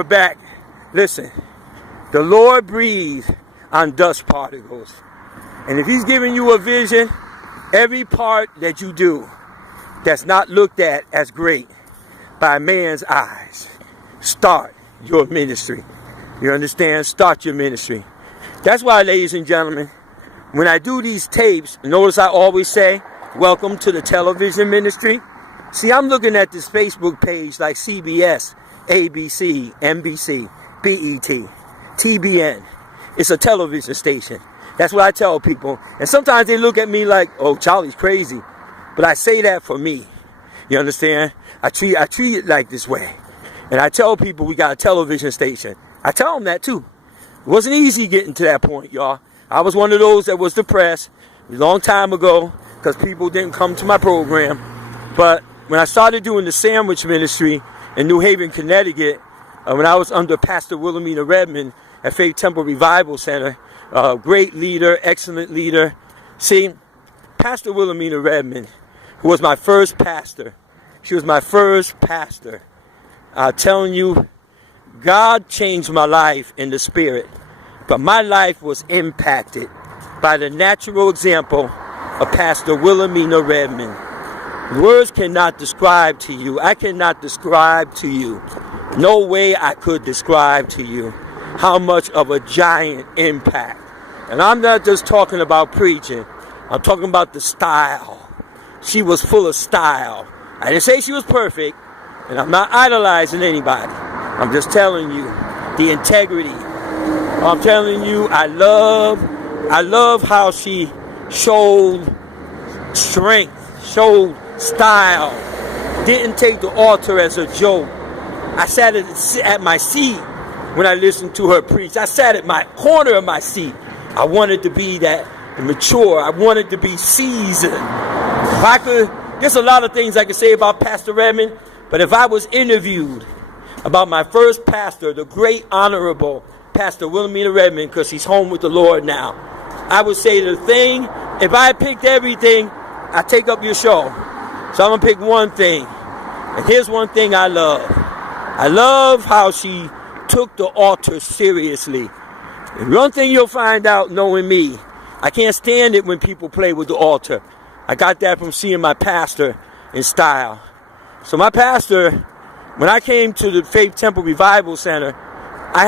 But back, listen, the Lord breathed on dust particles. And if he's giving you a vision, every part that you do that's not looked at as great by man's eyes, start your ministry. You understand? Start your ministry. That's why, ladies and gentlemen, when I do these tapes, notice I always say, welcome to the television ministry. See, I'm looking at this Facebook page like CBS, ABC, NBC, BET, TBN. It's a television station. That's what I tell people. And sometimes they look at me like, oh, Charlie's crazy. But I say that for me. You understand? I treat it like this way. And I tell people we got a television station. I tell them that too. It wasn't easy getting to that point, y'all. I was one of those that was depressed a long time ago because people didn't come to my program. But when I started doing the sandwich ministry in New Haven, Connecticut, when I was under Pastor Wilhelmina Redmond at Faith Temple Revival Center, great leader, excellent leader. See, Pastor Wilhelmina Redmond, who was my first pastor, she was my first pastor. I'm telling you, God changed my life in the spirit, but my life was impacted by the natural example of Pastor Wilhelmina Redmond. Words cannot describe to you. I cannot describe to you. No way I could describe to you how much of a giant impact. And I'm not just talking about preaching. I'm talking about the style. She was full of style. I didn't say she was perfect, and I'm not idolizing anybody. I'm just telling you the integrity. I'm telling you, I love how she showed strength, showed style, didn't take the altar as a joke. I sat at my seat when I listened to her preach. I sat at my corner of my seat. I wanted to be that mature. I wanted to be seasoned. If I could, there's a lot of things I could say about Pastor Redmond, but if I was interviewed about my first pastor, the great honorable Pastor Wilhelmina Redmond, because he's home with the Lord now, I would say the thing, if I picked everything, I take up your show. So I'm going to pick one thing. And here's one thing I love. I love how she took the altar seriously. And one thing you'll find out knowing me, I can't stand it when people play with the altar. I got that from seeing my pastor in style. So my pastor, when I came to the Faith Temple Revival Center, I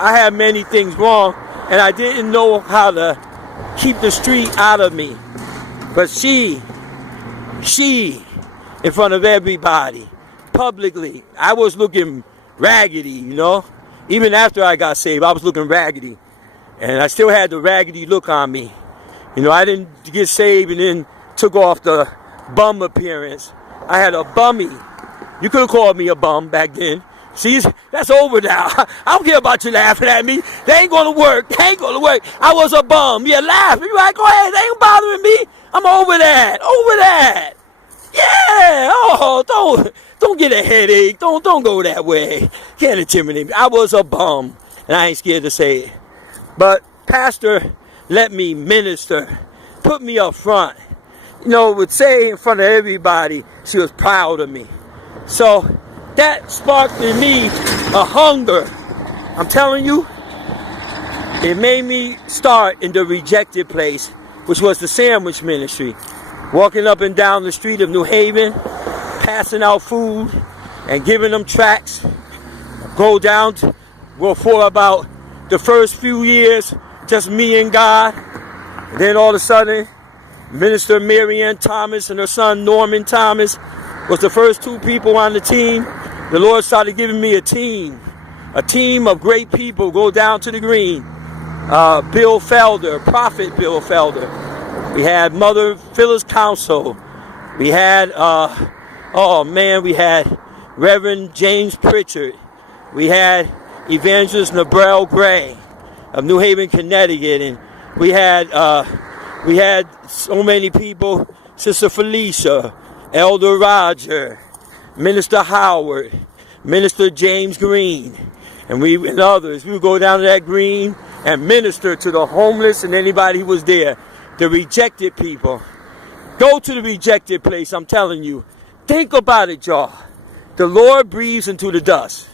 had many things wrong, and I didn't know how to keep the street out of me. But she, in front of everybody, publicly, I was looking raggedy, you know. Even after I got saved, I was looking raggedy. And I still had the raggedy look on me. You know, I didn't get saved and then took off the bum appearance. I had a bummy. You could have called me a bum back then. See, that's over now. I don't care about you laughing at me. They ain't going to work. They ain't going to work. I was a bum. Yeah, laugh. You're like, go ahead. They ain't bothering me. I'm over that. Over that. Yeah. Oh, don't get a headache. Don't go that way. Can't intimidate me. I was a bum, and I ain't scared to say it. But Pastor let me minister, put me up front. You know, would say in front of everybody she was proud of me. So that sparked in me a hunger. I'm telling you, it made me start in the rejected place, which was the sandwich ministry. Walking up and down the street of New Haven, passing out food and giving them tracts. Go for about the first few years, just me and God. And then all of a sudden, Minister Mary Ann Thomas and her son Norman Thomas was the first two people on the team. The Lord started giving me a team of great people. Go down to the green. Bill Felder, Prophet Bill Felder. We had Mother Phyllis Council. We had, we had Reverend James Pritchard. We had Evangelist Nabrel Gray of New Haven, Connecticut. And we had so many people, Sister Felicia, Elder Roger, Minister Howard, Minister James Green, and others. We would go down to that green and minister to the homeless and anybody who was there, the rejected people. Go to the rejected place, I'm telling you. Think about it, y'all. The Lord breathes into the dust.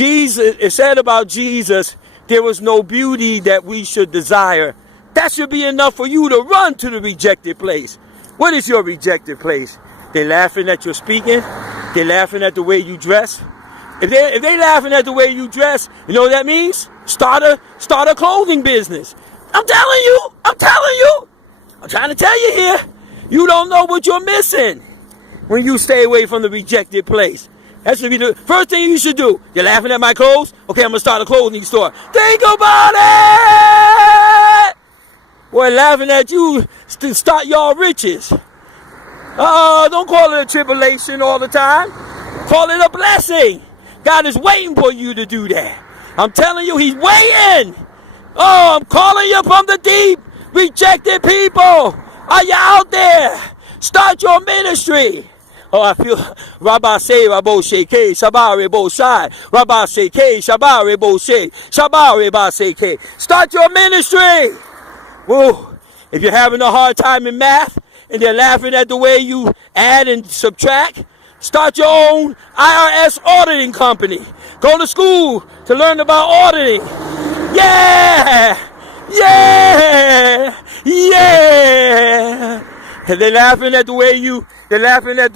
Jesus, it said about Jesus, there was no beauty that we should desire. That should be enough for you to run to the rejected place. What is your rejected place? They're laughing at your speaking. They're laughing at the way you dress. If they laughing at the way you dress, you know what that means? Start a clothing business. I'm telling you. I'm trying to tell you here. You don't know what you're missing when you stay away from the rejected place. That should be the first thing you should do. You're laughing at my clothes? Okay, I'm going to start a clothing store. Think about it! Boy, laughing at you to start your riches. Don't call it a tribulation all the time. Call it a blessing. God is waiting for you to do that. I'm telling you, he's waiting. Oh, I'm calling you from the deep. Rejected people. Are you out there? Start your ministry. Oh, I feel Rabbi say Rabo Sheke, Shabari Boshai, Rabbi Sheke, Shabari Boshe, Shabari Baseke. Start your ministry. Whoa. If you're having a hard time in math and they're laughing at the way you add and subtract, start your own IRS auditing company. Go to school to learn about auditing. Yeah! Yeah! Yeah! And they're laughing at the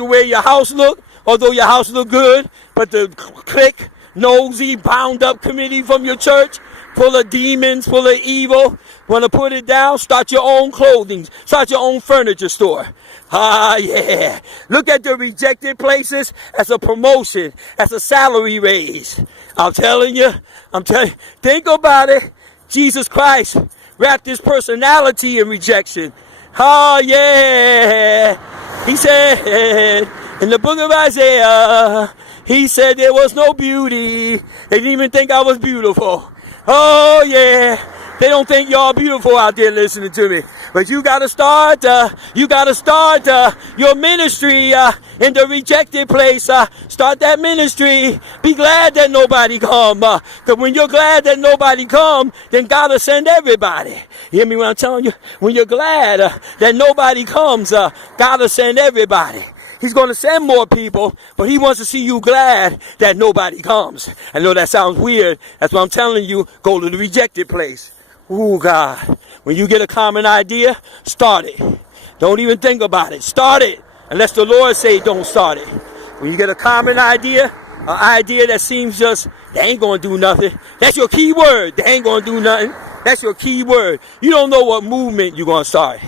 way your house look, although your house look good, but the clique, nosy, bound up committee from your church, full of demons, full of evil, want to put it down? Start your own clothing, start your own furniture store. Ah, yeah. Look at the rejected places as a promotion, as a salary raise. I'm telling you, think about it. Jesus Christ wrapped his personality in rejection. Oh, yeah. He said in the book of Isaiah, he said there was no beauty. They didn't even think I was beautiful. Oh, yeah. They don't think y'all beautiful out there listening to me. But you got to start your ministry in the rejected place. Start that ministry. Be glad that nobody come. Because when you're glad that nobody come, then God will send everybody. You hear me when I'm telling you? When you're glad that nobody comes, God will send everybody. He's going to send more people, but he wants to see you glad that nobody comes. I know that sounds weird. That's why I'm telling you, go to the rejected place. Ooh, God. When you get a common idea, start it. Don't even think about it. Start it. Unless the Lord say don't start it. When you get a common idea, an idea that seems just, they ain't going to do nothing. That's your key word. They ain't going to do nothing. That's your key word. You don't know what movement you're going to start.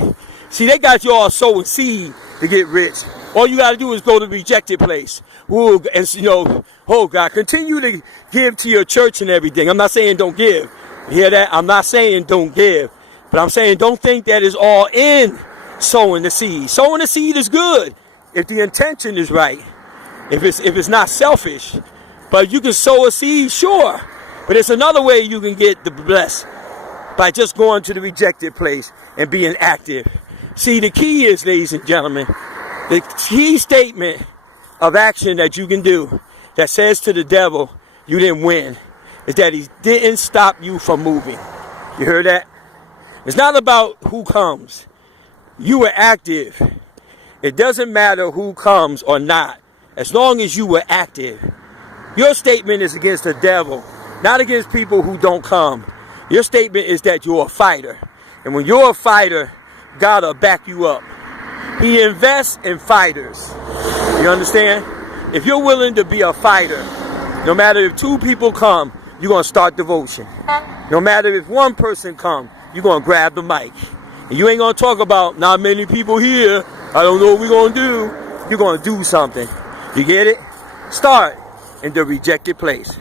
See, they got you all sowing seed to get rich. All you got to do is go to the rejected place. Ooh, and oh God, continue to give to your church and everything. I'm not saying don't give. You hear that? I'm not saying don't give. But I'm saying don't think that is all in sowing the seed. Sowing the seed is good if the intention is right. If it's not selfish. But you can sow a seed, sure. But it's another way you can get the blessed. By just going to the rejected place and being active. See, the key is, ladies and gentlemen, the key statement of action that you can do that says to the devil, you didn't win, is that he didn't stop you from moving. You heard that? It's not about who comes. You were active. It doesn't matter who comes or not, as long as you were active. Your statement is against the devil, not against people who don't come. Your statement is that you're a fighter. And when you're a fighter, God will back you up. He invests in fighters. You understand? If you're willing to be a fighter, no matter if 2 people come, you're going to start devotion. No matter if 1 person comes, you're going to grab the mic. And you ain't going to talk about not many people here. I don't know what we're going to do. You're going to do something. You get it? Start in the rejected place.